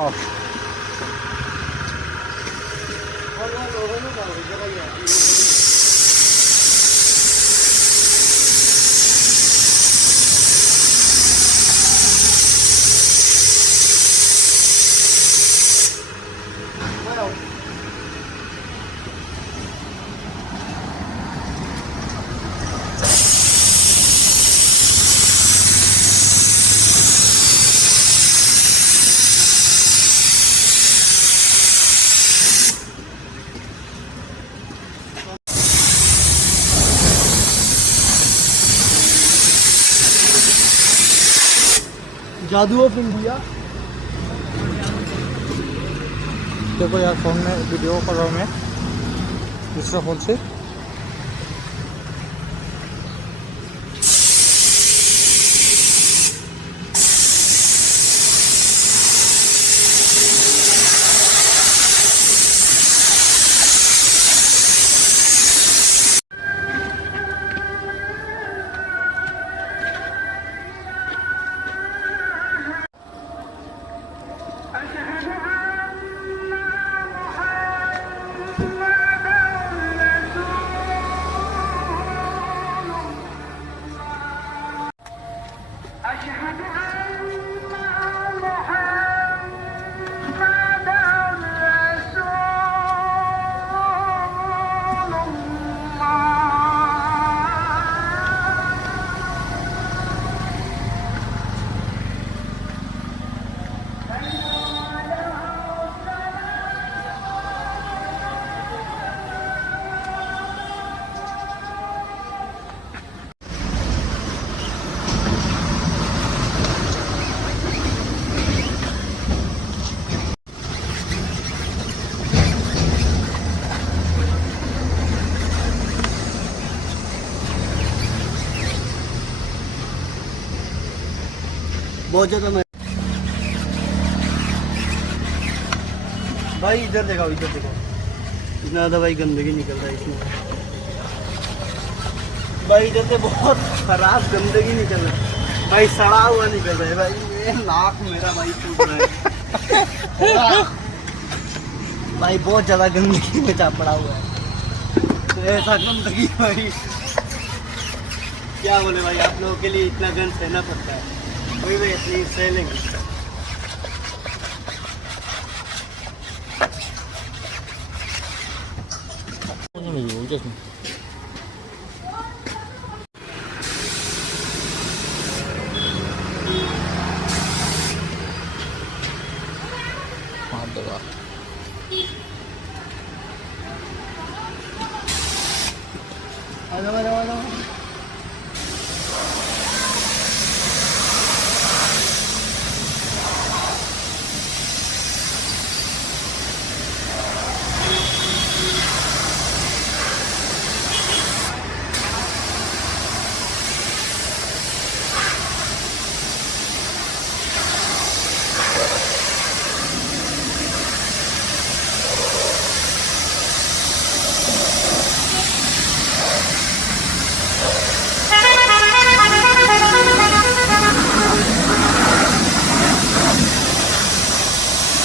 ऑफ। जादू of India. देखो यार फ़ोन में वीडियो कर रहा हूँ मैं दूसरा फ़ोन से। बहुत ज़्यादा मैं भाई इधर देखो इतना ज़्यादा भाई गंदगी निकल रहा है इसमें भाई। इधर से बहुत खराब गंदगी निकल रहा है भाई, सड़ा हुआ निकल रहा है भाई। ये नाक मेरा भाई टूट रहा है भाई, बहुत ज़्यादा गंदगी में पड़ा हुआ है। तो ऐसा गंदगी भाई क्या बोले भाई, आप लोगों के लिए इतना गंद सहना पड़ता है। वही भाई अपनी सह लेंगे।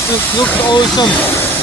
This looks awesome.